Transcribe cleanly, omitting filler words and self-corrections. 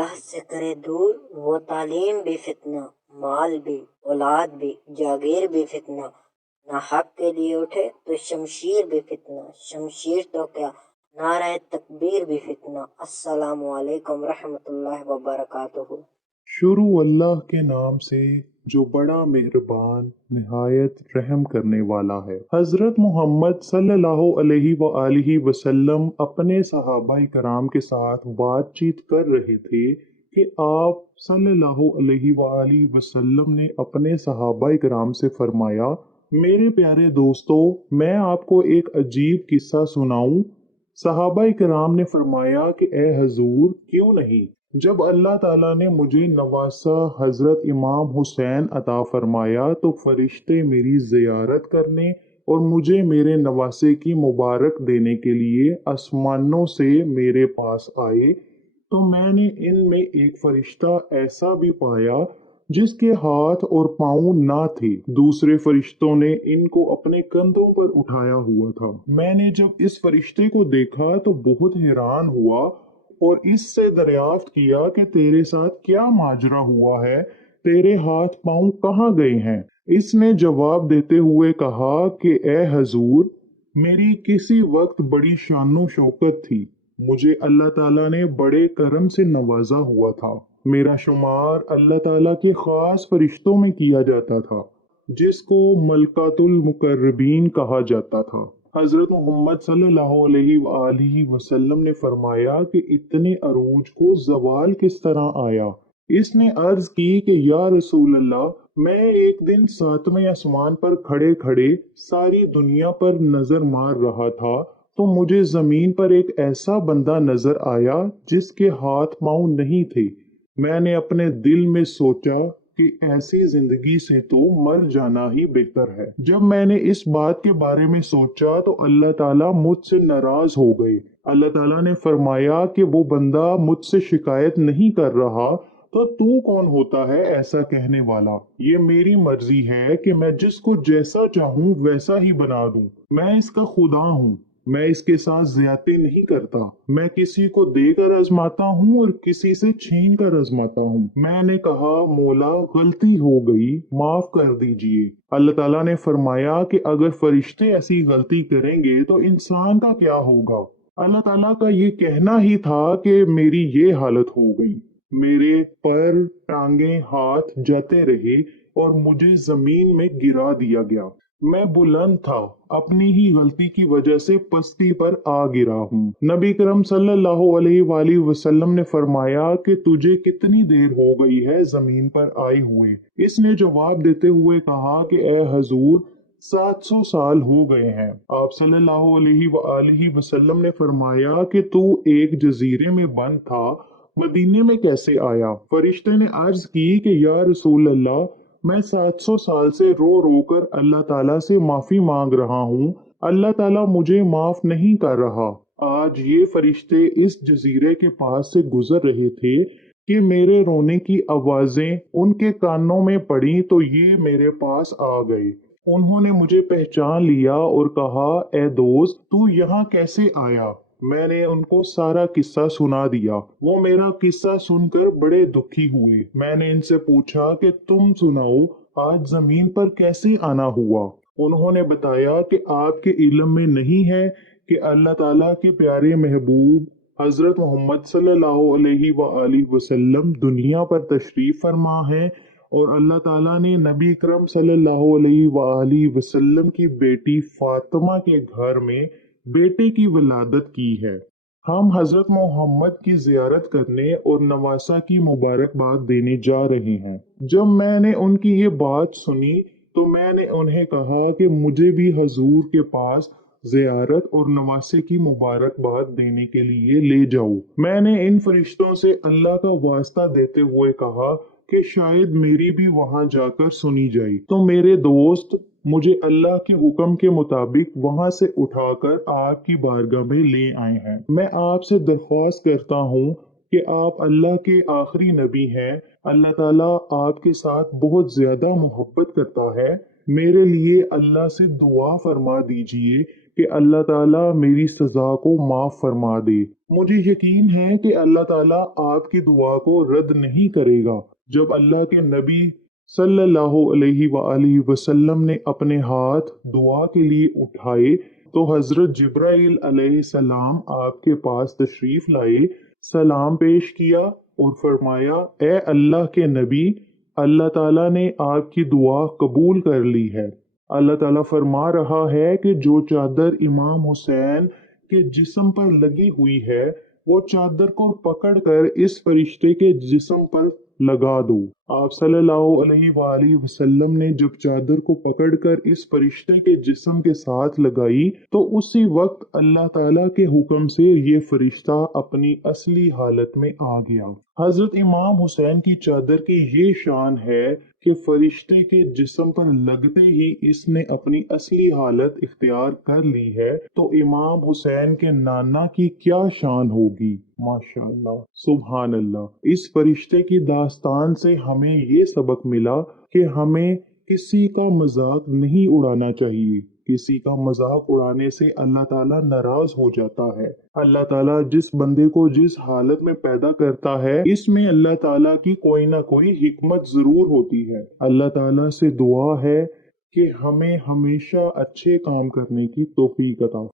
अल्लाह से करे दूर, वो तालीम भी फितना, माल भी, औलाद भी, जागीर भी फितना। ना हक के लिए उठे तो शमशीर भी फितना, शमशीर तो क्या नारे तकबीर भी फितना। अस्सलामु अलैकुम रहमतुल्लाहि व बरकातुहू। शुरू अल्लाह के नाम से जो बड़ा मेहरबान निहायत रहम करने वाला है। हजरत मोहम्मद सल्लल्लाहु अलैहि वसल्लम अपने सहाबाए कराम के साथ बातचीत कर रहे थे कि आप सल्लल्लाहु अलैहि वसल्लम ने अपने सहाबाए कराम से फरमाया, मेरे प्यारे दोस्तों, मैं आपको एक अजीब किस्सा सुनाऊं। सहाबाए कराम ने फरमाया कि ए हजूर, क्यों नहीं। जब अल्लाह ताला ने मुझे नवासा हजरत इमाम हुसैन अता फरमाया तो फरिश्ते मेरी जियारत करने और मुझे मेरे नवासे की मुबारक देने के लिए आसमानों से मेरे पास आए, तो मैंने इनमें एक फरिश्ता ऐसा भी पाया जिसके हाथ और पाँव ना थे। दूसरे फरिश्तों ने इनको अपने कंधों पर उठाया हुआ था। मैंने जब इस फरिश्ते को देखा तो बहुत हैरान हुआ और इससे दरियाफ्त किया कि तेरे साथ क्या माजरा हुआ है, तेरे हाथ पांव कहाँ गए हैं। इसने जवाब देते हुए कहा कि ए हजूर, मेरी किसी वक्त बड़ी शानो शौकत थी, मुझे अल्लाह ताला ने बड़े करम से नवाजा हुआ था। मेरा शुमार अल्लाह ताला के खास फरिश्तों में किया जाता था जिसको मलकातुल मुकर्रबीन कहा जाता था। हजरत मोहम्मद सल्लल्लाहु अलैहि वसल्लम ने फरमाया कि इतने अरूज को जवाल किस तरह आया। इसने अर्ज की कि या रसूल अल्लाह, मैं एक दिन सातवें आसमान पर खड़े खड़े सारी दुनिया पर नजर मार रहा था तो मुझे जमीन पर एक ऐसा बंदा नजर आया जिसके हाथ पांव नहीं थे। मैंने अपने दिल में सोचा कि ऐसी जिंदगी से तो मर जाना ही बेहतर है। जब मैंने इस बात के बारे में सोचा तो अल्लाह ताला मुझसे नाराज हो गए। अल्लाह ताला ने फरमाया कि वो बंदा मुझसे शिकायत नहीं कर रहा, तो तू कौन होता है ऐसा कहने वाला। ये मेरी मर्जी है कि मैं जिसको जैसा चाहूँ वैसा ही बना दूं। मैं इसका खुदा हूँ, मैं इसके साथ ज्यादती नहीं करता। मैं किसी को देकर आजमाता हूँ और किसी से छीन कर आजमाता हूँ। मैंने कहा, मौला गलती हो गई, माफ कर दीजिए। अल्लाह ताला ने फरमाया कि अगर फरिश्ते ऐसी गलती करेंगे तो इंसान का क्या होगा। अल्लाह ताला का ये कहना ही था कि मेरी ये हालत हो गई। मेरे पर टांगे हाथ जाते रहे और मुझे जमीन में गिरा दिया गया। मैं बुलंद था, अपनी ही गलती की वजह से पस्ती पर आ गिरा हूँ। नबी करम सल्लल्लाहु अलैहि वसल्लम ने फरमाया कि तुझे कितनी देर हो गई है जमीन पर आए हुए। इसने जवाब देते हुए कहा कि ए हजूर, 700 साल हो गए हैं। आप सल्लल्लाहु अलैहि वसल्लम ने फरमाया कि तू एक जजीरे में बंद था, मदीने में कैसे आया। फरिश्ते ने अर्ज की कि या रसूल अल्लाह, मैं 700 साल से रो रो कर अल्लाह ताला से माफी मांग रहा हूँ, अल्लाह ताला मुझे माफ नहीं कर रहा। आज ये फरिश्ते इस जजीरे के पास से गुजर रहे थे कि मेरे रोने की आवाजें उनके कानों में पड़ी तो ये मेरे पास आ गए। उन्होंने मुझे पहचान लिया और कहा, ए दोस्त, तू यहाँ कैसे आया। मैंने उनको सारा किस्सा सुना दिया। वो मेरा किस्सा सुनकर बड़े दुखी हुए। मैंने इनसे पूछा कि तुम सुनाओ, आज जमीन पर कैसे आना हुआ। उन्होंने बताया कि आपके इल्म में नहीं है कि अल्लाह ताला के प्यारे महबूब हजरत मोहम्मद सल्लल्लाहु अलैहि वसल्लम दुनिया पर तशरीफ फरमा है और अल्लाह ताला ने नबी करम सल्लल्लाहु अलैहि वसल्लम की बेटी फातिमा के घर में बेटे की विलादत की है। हम हजरत मोहम्मद की जियारत करने और नवासा की मुबारकबाद देने जा रहे हैं। जब मैंने उनकी ये बात सुनी तो मैंने उन्हें कहा कि मुझे भी हजूर के पास जियारत और नवासे की मुबारकबाद देने के लिए ले जाओ। मैंने इन फरिश्तों से अल्लाह का वास्ता देते हुए कहा कि शायद मेरी भी वहां जाकर सुनी जाए। तो मेरे दोस्त मुझे अल्लाह के हुक्म के मुताबिक वहां से उठाकर आपकी बारगाह में ले आए हैं। मैं आपसे दरख्वास्त करता हूँ कि आप अल्लाह के आखिरी नबी हैं। अल्लाह ताला आपके साथ बहुत ज्यादा मोहब्बत करता है। मेरे लिए अल्लाह से दुआ फरमा दीजिए کہ اللہ تعالیٰ میری سزا کو معاف فرما دے۔ مجھے یقین ہے کہ اللہ تعالیٰ آپ کی دعا کو رد نہیں کرے گا۔ جب اللہ کے نبی صلی اللہ علیہ وآلہ وسلم نے اپنے ہاتھ دعا کے لیے اٹھائے تو حضرت جبرائیل علیہ السلام آپ کے پاس تشریف لائے، سلام پیش کیا اور فرمایا، اے اللہ کے نبی، اللہ تعالیٰ نے آپ کی دعا قبول کر لی ہے۔ اللہ تعالیٰ فرما رہا ہے کہ جو چادر امام حسین کے جسم پر لگی ہوئی ہے وہ چادر کو پکڑ کر اس فرشتے کے جسم پر لگا دو۔ آپ صلی اللہ علیہ وآلہ وسلم نے جب چادر کو پکڑ کر اس فرشتے کے جسم کے ساتھ لگائی تو اسی وقت اللہ تعالیٰ کے حکم سے یہ فرشتہ اپنی اصلی حالت میں آ گیا۔ حضرت امام حسین کی چادر کی یہ شان ہے کہ فرشتے کے جسم پر لگتے ہی اس نے اپنی اصلی حالت اختیار کر لی ہے، تو امام حسین کے نانا کی کیا شان ہوگی؟ ماشاءاللہ، سبحان اللہ۔ اس فرشتے کی داستان سے ہمیں یہ سبق ملا کہ ہمیں کسی کا مذاق نہیں اڑانا چاہیے۔ کسی کا مذاق اڑانے سے اللہ تعالیٰ ناراض ہو جاتا ہے۔ اللہ تعالیٰ جس بندے کو جس حالت میں پیدا کرتا ہے اس میں اللہ تعالیٰ کی کوئی نہ کوئی حکمت ضرور ہوتی ہے۔ اللہ تعالیٰ سے دعا ہے کہ ہمیں ہمیشہ اچھے کام کرنے کی توفیق عطا